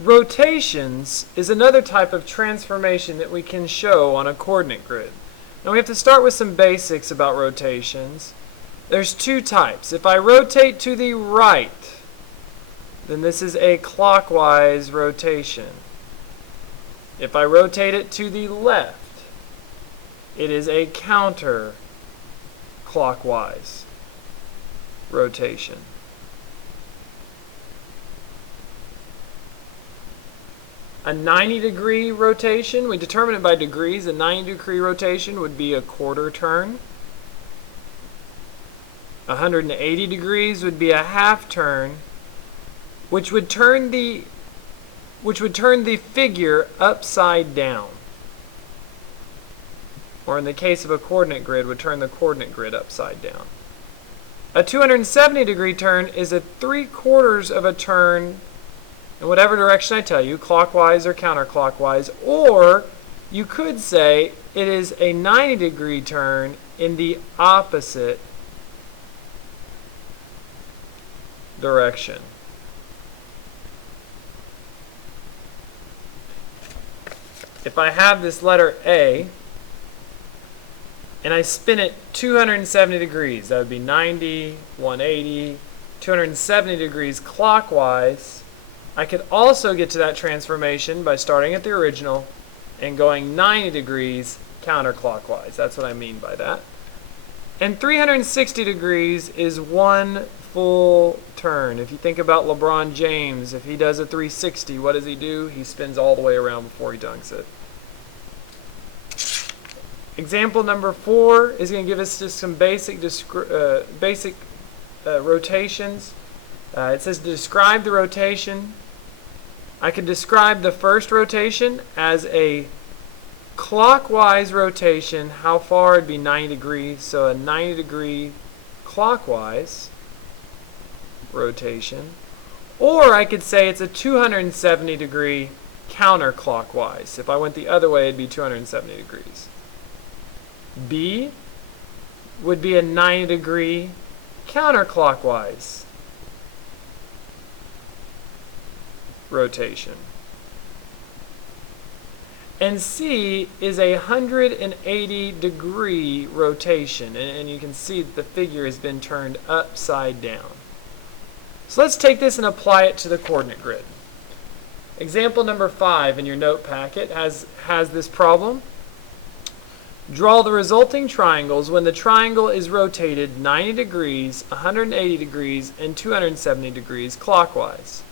Rotations is another type of transformation that we can show on a coordinate grid. Now we have to start with some basics about rotations. There's two types. If I rotate to the right, then this is a clockwise rotation. If I rotate it to the left, it is a counterclockwise rotation. A 90-degree rotation, we determine it by degrees. A 90-degree rotation would be a quarter turn. 180 degrees would be a half turn, which would turn the figure upside down. Or in the case of a coordinate grid, would turn the coordinate grid upside down. A 270-degree turn is a 3/4 of a turn in whatever direction I tell you, clockwise or counterclockwise, or you could say it is a 90-degree turn in the opposite direction. If I have this letter A and I spin it 270 degrees, that would be 90, 180, 270 degrees clockwise, I could also get to that transformation by starting at the original and going 90 degrees counterclockwise. That's what I mean by that. And 360 degrees is one full turn. If you think about LeBron James, if he does a 360, what does he do? He spins all the way around before he dunks it. Example number 4 is going to give us just some basic rotations. It says to describe the rotation. I could describe the first rotation as a clockwise rotation. How far? It'd be 90 degrees. So a 90-degree clockwise rotation. Or I could say it's a 270-degree counterclockwise. If I went the other way, it'd be 270 degrees. B would be a 90-degree counterclockwise rotation. And C is a 180-degree rotation. And you can see that the figure has been turned upside down. So let's take this and apply it to the coordinate grid. Example number 5 in your note packet has this problem. Draw the resulting triangles when the triangle is rotated 90 degrees, 180 degrees, and 270 degrees clockwise.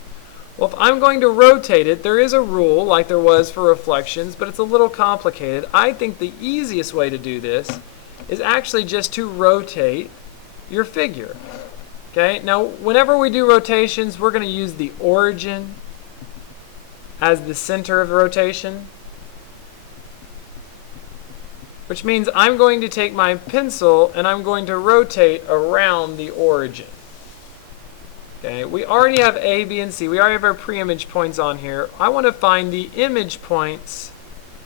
Well, if I'm going to rotate it, there is a rule like there was for reflections, but it's a little complicated. I think the easiest way to do this is actually just to rotate your figure. Okay? Now, whenever we do rotations, we're going to use the origin as the center of the rotation, which means I'm going to take my pencil and I'm going to rotate around the origin. Okay, we already have A, B, and C. We already have our pre-image points on here. I want to find the image points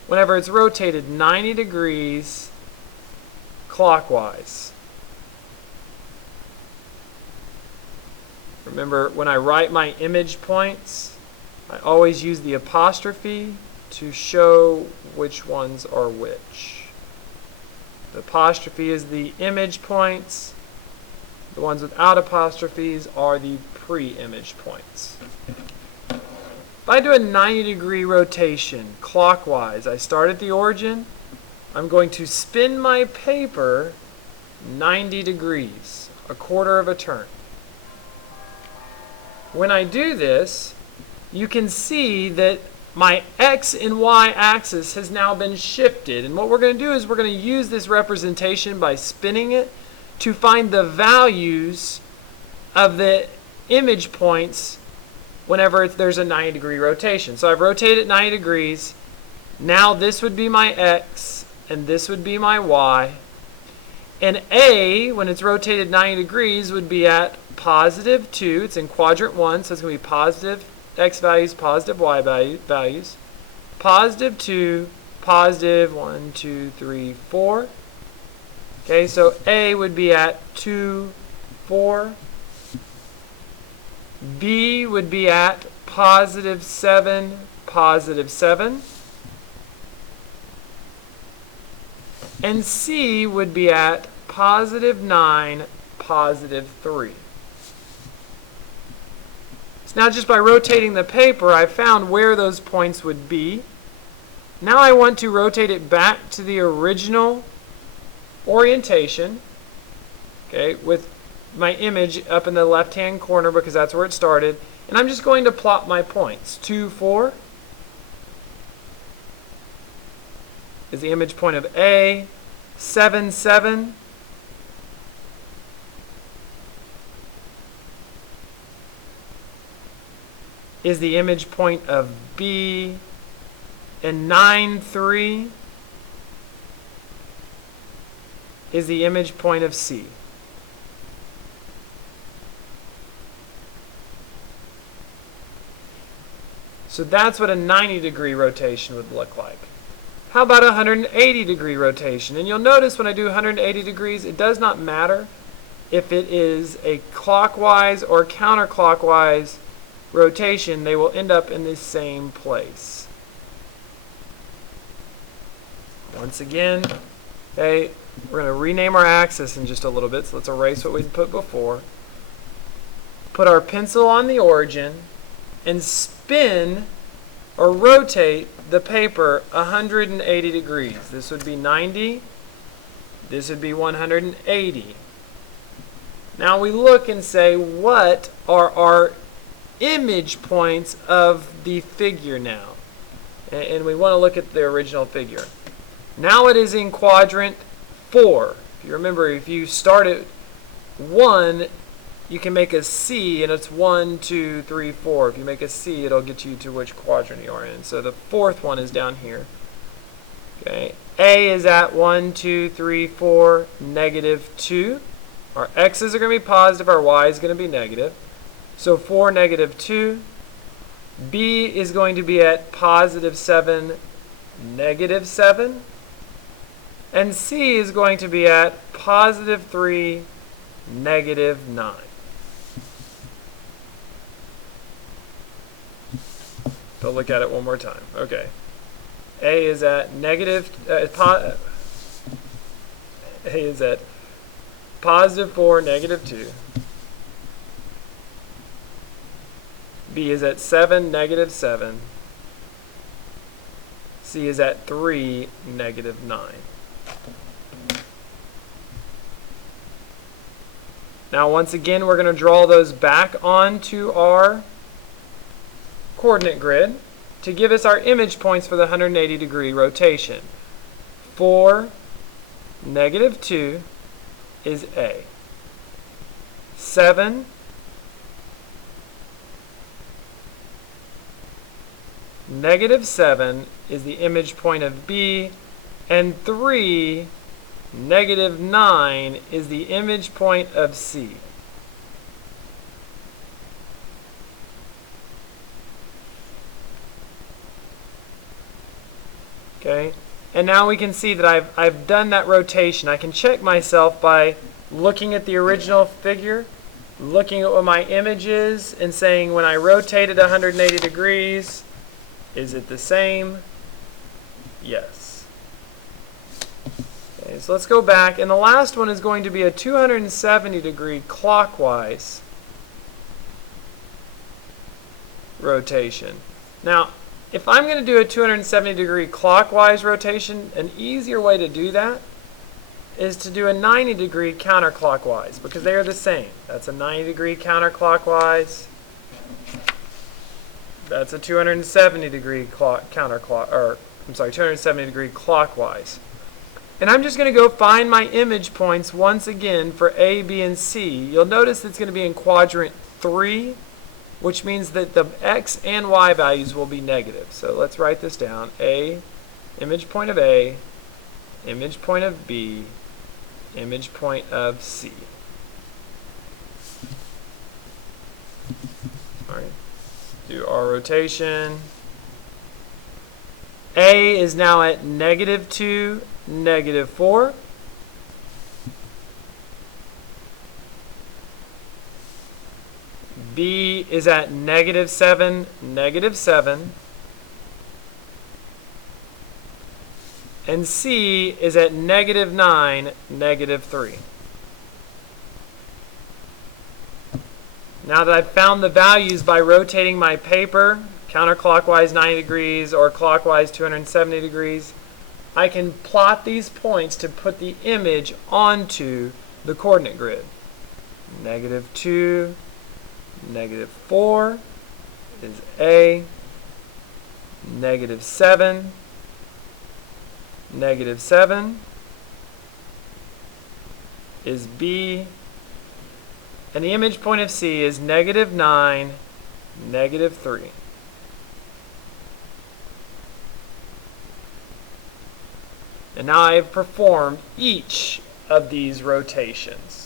whenever it's rotated 90 degrees clockwise. Remember, when I write my image points, I always use the apostrophe to show which ones are which. The apostrophe is the image points. The ones without apostrophes are the pre-image points. If I do a 90-degree rotation clockwise, I start at the origin. I'm going to spin my paper 90 degrees, a quarter of a turn. When I do this, you can see that my X and Y axis has now been shifted. And what we're going to do is we're going to use this representation by spinning it to find the values of the image points whenever there's a 90-degree rotation. So I've rotated 90 degrees. Now this would be my X, and this would be my Y. And A, when it's rotated 90 degrees, would be at positive 2. It's in quadrant 1, so it's going to be positive X values, positive Y values. Positive 2, positive 1, 2, 3, 4. Okay, so A would be at 2, 4. B would be at positive 7, positive 7. And C would be at positive 9, positive 3. So now just by rotating the paper, I found where those points would be. Now I want to rotate it back to the original orientation, okay, with my image up in the left-hand corner because that's where it started. And I'm just going to plot my points. 2, 4 is the image point of A. 7, 7 is the image point of B. And 9, 3 is the image point of C. So that's what a 90-degree rotation would look like. How about a 180-degree rotation? And you'll notice when I do 180 degrees, it does not matter if it is a clockwise or counterclockwise rotation. They will end up in the same place. Once again, okay, we're going to rename our axis in just a little bit. So let's erase what we'd put before. Put our pencil on the origin and spin or rotate the paper 180 degrees. This would be 90. This would be 180. Now we look and say, what are our image points of the figure now? And we want to look at the original figure. Now it is in quadrant 4. If you remember, if you start at 1, you can make a C, and it's 1, 2, 3, 4. If you make a C, it'll get you to which quadrant you are in. So the fourth one is down here. Okay. A is at 1, 2, 3, 4, negative 2. Our x's are going to be positive. Our y is going to be negative. So 4, negative 2. B is going to be at positive 7, negative 7. And C is going to be at positive 3, negative 9. So look at it one more time. Okay. A is at negative, A is at positive 4, negative 2. B is at 7, negative 7. C is at 3, negative 9. Now once again, we're going to draw those back onto our coordinate grid to give us our image points for the 180-degree rotation. 4, negative 2 is A. 7, negative 7 is the image point of B. And 3, negative 9 is the image point of C. Okay, and now we can see that I've done that rotation. I can check myself by looking at the original figure, looking at what my image is, and saying when I rotated 180 degrees, is it the same? Yes. Okay, so let's go back, and the last one is going to be a 270-degree clockwise rotation. Now, if I'm going to do a 270-degree clockwise rotation, an easier way to do that is to do a 90-degree counterclockwise, because they are the same. That's a 90-degree counterclockwise. That's a 270-degree 270-degree clockwise. And I'm just going to go find my image points once again for A, B, and C. You'll notice it's going to be in quadrant 3, which means that the x and y values will be negative. So let's write this down. A, image point of A, image point of B, image point of C. All right. Do our rotation. A is now at negative 2, negative 4. B is at -7, -7. And C is at -9, -3. Now that I've found the values by rotating my paper counterclockwise 90 degrees or clockwise 270 degrees, I can plot these points to put the image onto the coordinate grid. -2, -4 is A, -7, -7 is B, and the image point of C is -9, -3. And now I have performed each of these rotations.